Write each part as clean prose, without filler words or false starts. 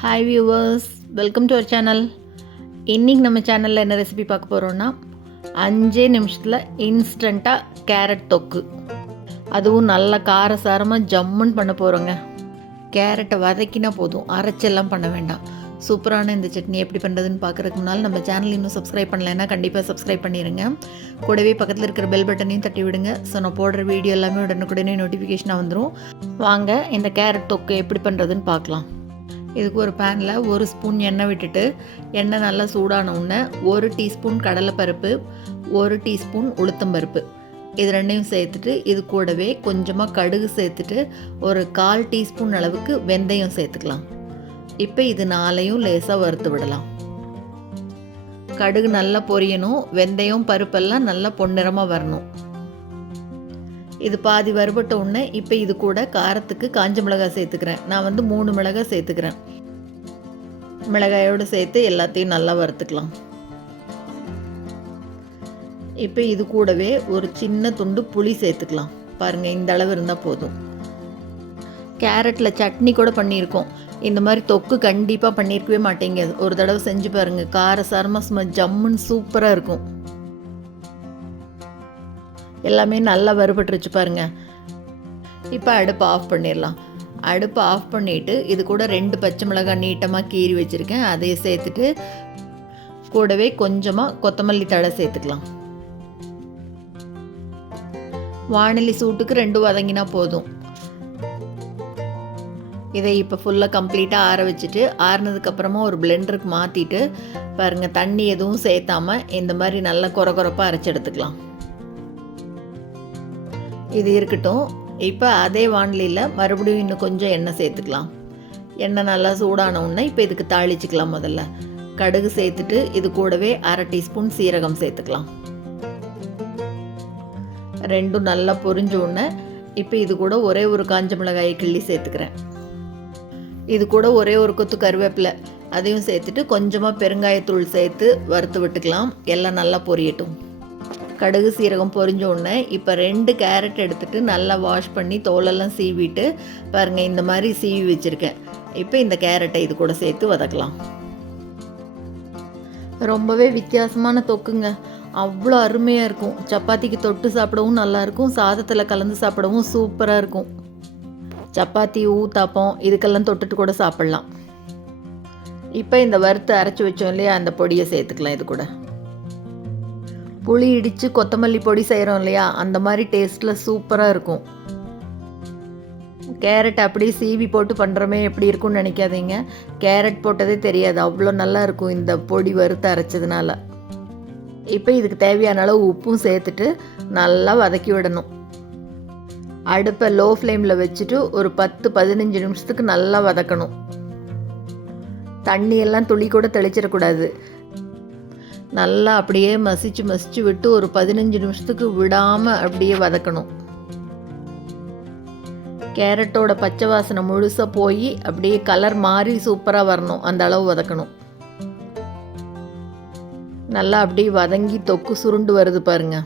Hi viewers, welcome to our channel. இன்றைக்கி நம்ம சேனலில் என்ன ரெசிபி பார்க்க போகிறோன்னா 5 நிமிஷத்தில் இன்ஸ்டண்ட்டாக கேரட் தொக்கு, அதுவும் நல்ல காரசாரமாக ஜம்முன்னு பண்ண போகிறோங்க. கேரட்டை வதக்கினா போதும், அரைச்செல்லாம் பண்ண வேண்டாம். சூப்பரான இந்த சட்னி எப்படி பண்ணுறதுன்னு பார்க்குறதுக்கு முன்னால் நம்ம சேனல் இன்னும் சப்ஸ்கிரைப் பண்ணலைன்னா கண்டிப்பாக சப்ஸ்கிரைப் பண்ணிடுங்க. கூடவே பக்கத்தில் இருக்கிற பெல் பட்டனையும் தட்டி விடுங்க. ஸோ நான் போடுற வீடியோ எல்லாமே உடனுக்குடனே நோட்டிஃபிகேஷனாக வந்துடும். வாங்க இந்த கேரட் தொக்கு எப்படி பண்ணுறதுன்னு பார்க்கலாம். இதுக்கு ஒரு பேனில் 1 ஸ்பூன் எண்ணெய் விட்டுட்டு, எண்ணெய் நல்லா சூடான உடனே 1 டீஸ்பூன் கடலைப்பருப்பு, 1 டீஸ்பூன் உளுத்தம்பருப்பு, இது ரெண்டையும் சேர்த்துட்டு இது கூடவே கொஞ்சமாக கடுகு சேர்த்துட்டு ஒரு 1/4 டீஸ்பூன் அளவுக்கு வெந்தயம் சேர்த்துக்கலாம். இப்போ இது 4ஐயும் லேசாக வறுத்து விடலாம். கடுகு நல்லா பொரியணும், வெந்தயம் பருப்பெல்லாம் நல்லா பொன்னிறமாக வரணும். இது பாதி வறுபட்ட உடனே இப்போ இது கூட காரத்துக்கு காஞ்ச மிளகாய் சேர்த்துக்கிறேன். நான் 3 மிளகாய் சேர்த்துக்கிறேன். மிளகாயோடு சேர்த்து எல்லாத்தையும் நல்லா வறுத்துக்கலாம். இப்போ இது கூடவே ஒரு சின்ன துண்டு புளி சேர்த்துக்கலாம். பாருங்கள், இந்த அளவு இருந்தால் போதும். கேரட்டில் சட்னி கூட பண்ணியிருக்கோம். இந்த மாதிரி தொக்கு கண்டிப்பாக பண்ணியிருக்கவே மாட்டீங்க. ஒரு தடவை செஞ்சு பாருங்கள், காரசாரமாக சும்மா ஜம்முன்னு சூப்பராக இருக்கும். எல்லாமே நல்லா வறுபட்டுருச்சு பாருங்கள். இப்போ அடுப்பு ஆஃப் பண்ணிடலாம். அடுப்பு ஆஃப் பண்ணிவிட்டு இது கூட 2 பச்சை மிளகாய் நீட்டமாக கீறி வச்சுருக்கேன், அதையே சேர்த்துட்டு கூடவே கொஞ்சமாக கொத்தமல்லி தழை சேர்த்துக்கலாம். வாணலி சூட்டுக்கு 2 வதங்கினா போதும். இதை இப்போ ஃபுல்லாக கம்ப்ளீட்டாக ஆற வச்சுட்டு, ஆறுனதுக்கப்புறமா ஒரு பிளெண்டருக்கு மாற்றிட்டு பாருங்கள், தண்ணி எதுவும் சேர்த்தாமல் இந்த மாதிரி நல்லா கொரகொரப்பாக அரைச்சி எடுத்துக்கலாம். இது இருக்கட்டும். இப்போ அதே வாணலியில் மறுபடியும் இன்னும் கொஞ்சம் எண்ணெய் சேர்த்துக்கலாம். எண்ணெய் நல்லா சூடான உடனே இப்போ இதுக்கு தாளிச்சிக்கலாம். முதல்ல கடுகு சேர்த்துட்டு இது கூடவே 1/2 டீஸ்பூன் சீரகம் சேர்த்துக்கலாம். ரெண்டும் நல்லா பொரிஞ்ச உடனே இப்போ இது கூட ஒரே ஒரு காஞ்ச மிளகாயை கிள்ளி சேர்த்துக்கிறேன். இது கூட ஒரே ஒரு கொத்து கருவேப்பிலை, அதையும் சேர்த்துட்டு கொஞ்சமாக பெருங்காயத்தூள் சேர்த்து வறுத்து விட்டுக்கலாம். எல்லாம் நல்லா பொரியட்டும். கடுகு சீரகம் பொரிஞ்ச உடனே இப்போ 2 கேரட் எடுத்துகிட்டு நல்லா வாஷ் பண்ணி தோலெல்லாம் சீவிட்டு பாருங்கள், இந்த மாதிரி சீவி வச்சுருக்கேன். இப்போ இந்த கேரட்டை இது கூட சேர்த்து வதக்கலாம். ரொம்பவே வித்தியாசமான தொக்குங்க, அவ்வளோ அருமையாக இருக்கும். சப்பாத்திக்கு தொட்டு சாப்பிடவும் நல்லாயிருக்கும், சாதத்தில் கலந்து சாப்பிடவும் சூப்பராக இருக்கும். சப்பாத்தி, ஊத்தாப்பம் இதுக்கெல்லாம் தொட்டுட்டு கூட சாப்பிட்லாம். இப்போ இந்த வறுத்து அரைச்சி வச்சோம் இல்லையா, அந்த பொடியை சேர்த்துக்கலாம். இது கூட புளி இடித்து கொத்தமல்லி பொடி செய்கிறோம் இல்லையா, அந்த மாதிரி டேஸ்ட்டில் சூப்பராக இருக்கும். கேரட் அப்படியே சீவி போட்டு பண்ணுறமே எப்படி இருக்கும்னு நினைக்காதீங்க. கேரட் போட்டதே தெரியாது, அவ்வளோ நல்லா இருக்கும் இந்த பொடி வறுத்து அரைச்சதுனால. இப்போ இதுக்கு தேவையான அளவு உப்பும் சேர்த்துட்டு நல்லா வதக்கி விடணும். அடுப்பை லோ ஃப்ளேமில் வச்சுட்டு ஒரு 10-15 நிமிஷத்துக்கு நல்லா வதக்கணும். தண்ணியெல்லாம் துளி கூட தெளிச்சிடக்கூடாது. நல்லா அப்படியே மசிச்சு விட்டு ஒரு 15 நிமிஷத்துக்கு விடாமல் அப்படியே வதக்கணும். கேரட்டோட பச்சை வாசனை முழுசாக போய் அப்படியே கலர் மாறி சூப்பராக வரணும், அந்த அளவு வதக்கணும். நல்லா அப்படியே வதங்கி தொக்கு சுருண்டு வருது பாருங்க.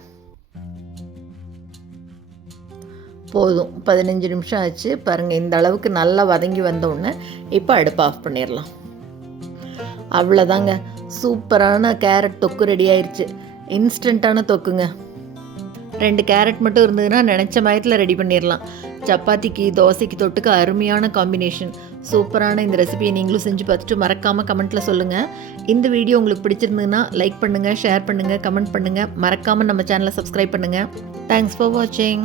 போதும், 15 நிமிஷம் ஆச்சு பாருங்கள். இந்த அளவுக்கு நல்லா வதங்கி வந்தோடனே இப்போ அடுப்பு ஆஃப் பண்ணிடலாம். அவ்வளோதாங்க, சூப்பரான கேரட் தொக்கு ரெடி ஆயிடுச்சு. இன்ஸ்டண்ட்டான தொக்குங்க. 2 கேரட் மட்டும் இருந்ததுன்னா நினச்ச மயத்தில் ரெடி பண்ணிடலாம். சப்பாத்திக்கு தோசைக்கு தொட்டுக்க அருமையான காம்பினேஷன். சூப்பரான இந்த ரெசிபியை நீங்களும் செஞ்சு பார்த்துட்டு மறக்காமல் கமெண்ட்டில் சொல்லுங்கள். இந்த வீடியோ உங்களுக்கு பிடிச்சிருந்ததுன்னா லைக் பண்ணுங்கள், ஷேர் பண்ணுங்கள், கமெண்ட் பண்ணுங்கள். மறக்காமல் நம்ம சேனலை சப்ஸ்கிரைப் பண்ணுங்கள். தேங்க்ஸ் ஃபார் வாட்சிங்.